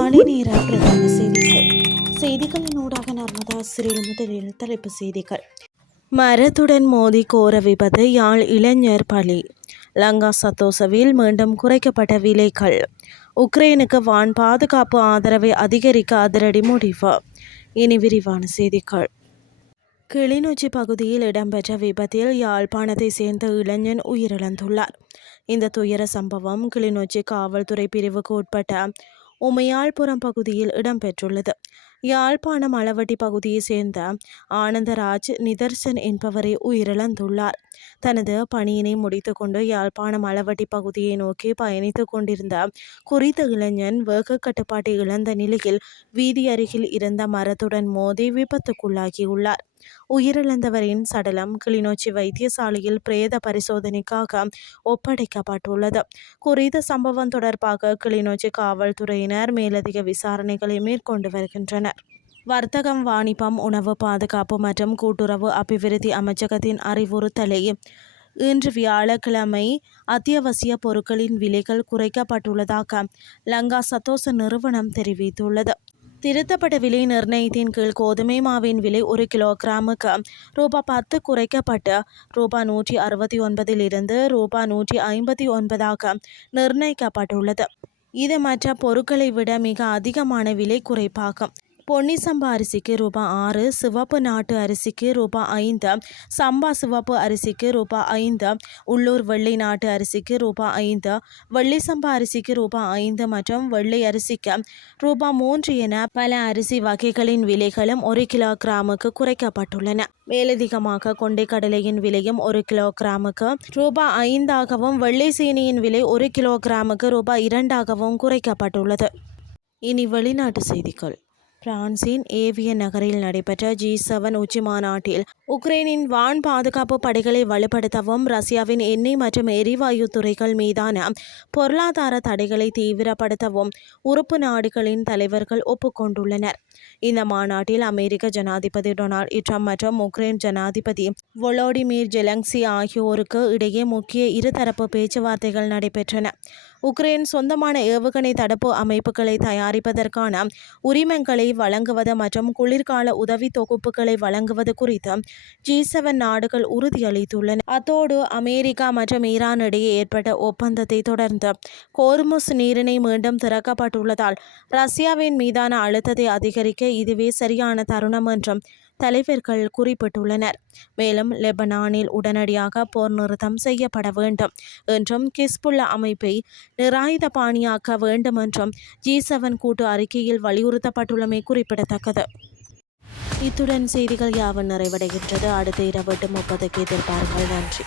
காலை நேர பிரதான செய்திகளின் ஊடாக நர்மதா சிறில் முதலில் தலைப்பு செய்திகள். மரத்துடன் மோதி கோர விபத்து, யாழ் இளைஞர் பலி. லங்கா சத்தோசவில் மீண்டும் குறைக்கப்பட்ட விலைகள். உக்ரைனுக்கு வான் பாதுகாப்பு ஆதரவை அதிகரிக்க அதிரடி முடிவு. இனி விரிவான செய்திகள். கிளிநொச்சி பகுதியில் இடம்பெற்ற விபத்தில் யாழ்ப்பாணத்தை சேர்ந்த இளைஞன் உயிரிழந்துள்ளார். இந்த துயர சம்பவம் கிளிநொச்சி காவல்துறை பிரிவுக்கு உட்பட்ட உமையாள்புரம் பகுதியில் இடம்பெற்றுள்ளது. யாழ்ப்பாணம் அளவட்டி பகுதியை சேர்ந்த ஆனந்தராஜ் நிதர்சன் என்பவரை உயிரிழந்துள்ளார். தனது பணியினை முடித்துக்கொண்டு யாழ்ப்பாணம் அளவட்டி பகுதியை நோக்கி பயணித்துக் கொண்டிருந்த குறித்த இளைஞன் வேக கட்டுப்பாட்டை இழந்த நிலையில் வீதி அருகில் இருந்த மரத்துடன் மோதி விபத்துக்குள்ளாகியுள்ளார். உயிரிழந்தவரின் சடலம் கிளிநொச்சி வைத்தியசாலையில் பிரேத பரிசோதனைக்காக ஒப்படைக்கப்பட்டுள்ளது. குறித்த சம்பவம் தொடர்பாக கிளிநொச்சி காவல்துறையினர் மேலதிக விசாரணைகளை மேற்கொண்டு வருகின்றனர். வர்த்தகம், வாணிபம், உணவு பாதுகாப்பு மற்றும் கூட்டுறவு அபிவிருத்தி அமைச்சகத்தின் அறிவுறுத்தலை இன்று வியாழக்கிழமை அத்தியாவசிய பொருட்களின் விலைகள் குறைக்கப்பட்டுள்ளதாக லங்கா சத்தோச நிறுவனம் தெரிவித்துள்ளது. திருத்தப்பட்ட விலை நிர்ணயத்தின் கீழ் கோதுமை மாவின் விலை 1 கிலோகிராமுக்கு ரூபாய் 10 குறைக்கப்பட்டு ரூபாய் 169 இருந்து ரூபாய் 159 நிர்ணயிக்கப்பட்டுள்ளது. இது மற்ற பொருட்களை விட மிக அதிகமான விலை குறைப்பாகும். பொன்னி சம்பா அரிசிக்கு ரூபாய் 6, சிவப்பு நாட்டு அரிசிக்கு ரூபாய் 5, சம்பா சிவப்பு அரிசிக்கு ரூபாய் 5, உள்ளூர் வெள்ளை நாட்டு அரிசிக்கு ரூபாய் 5, வெள்ளை சம்பா அரிசிக்கு ரூபாய் 5 மற்றும் வெள்ளை அரிசிக்கு ரூபாய் 3 என பல அரிசி வகைகளின் விலைகளும் 1 கிலோகிராமுக்கு குறைக்கப்பட்டுள்ளன. மேலதிகமாக கொண்டை கடலையின் விலையும் 1 கிலோகிராமுக்கு ரூபாய் 5ஆகவும், வெள்ளை சீனியின் விலை 1 கிலோகிராமுக்கு ரூபாய் 2ஆகவும் குறைக்கப்பட்டுள்ளது. இனி வெளிநாட்டு செய்திகள். பிரான்சின் ஏவியன் நகரில் நடைபெற்ற G7 உச்சி மாநாட்டில் உக்ரைனின் வான் பாதுகாப்பு படைகளை வலுப்படுத்தவும் ரஷ்யாவின் எண்ணெய் மற்றும் எரிவாயு துறைகள் மீதான பொருளாதார தடைகளை தீவிரப்படுத்தவும் உறுப்பு நாடுகளின் தலைவர்கள் ஒப்புக்கொண்டுள்ளனர். இந்த மாநாட்டில் அமெரிக்க ஜனாதிபதி டொனால்ட் ட்ரம்ப் மற்றும் உக்ரைன் ஜனாதிபதி வோலோடிமிர் ஜெலன்ஸ்கி ஆகியோருக்கு இடையே முக்கிய இருதரப்பு பேச்சுவார்த்தைகள் நடைபெற்றன. உக்ரைன் சொந்தமான ஏவுகணை தடுப்பு அமைப்புகளை தயாரிப்பதற்கான உரிமங்களை வழங்குவது மற்றும் குளிர்கால உதவி தொகுப்புகளை வழங்குவது குறித்து G7 நாடுகள் உறுதியளித்துள்ளன. அத்தோடு அமெரிக்கா மற்றும் ஈரான் இடையே ஏற்பட்ட ஒப்பந்தத்தை தொடர்ந்து ஹோர்முஸ் நீரிணை மீண்டும் திறக்கப்பட்டுள்ளதால் ரஷ்யாவின் மீதான அழுத்தத்தை அதிகரிக்க இதுவே சரியான தருணம் என்றும் தலைவர்கள் குறிப்பிட்டுள்ளனர். மேலும் லெபனானில் உடனடியாக போர் நிறுத்தம் செய்யப்பட வேண்டும் என்றும் ஹிஸ்புல்லா அமைப்பை நிராயுதபாணியாக்க வேண்டும் என்றும் G7 கூட்டு அறிக்கையில் வலியுறுத்தப்பட்டுள்ளமை குறிப்பிடத்தக்கது. இத்துடன் செய்திகள் யாவும் நிறைவடைகின்றது. அடுத்த இரவு 8:30 எதிர்பாருங்கள். நன்றி.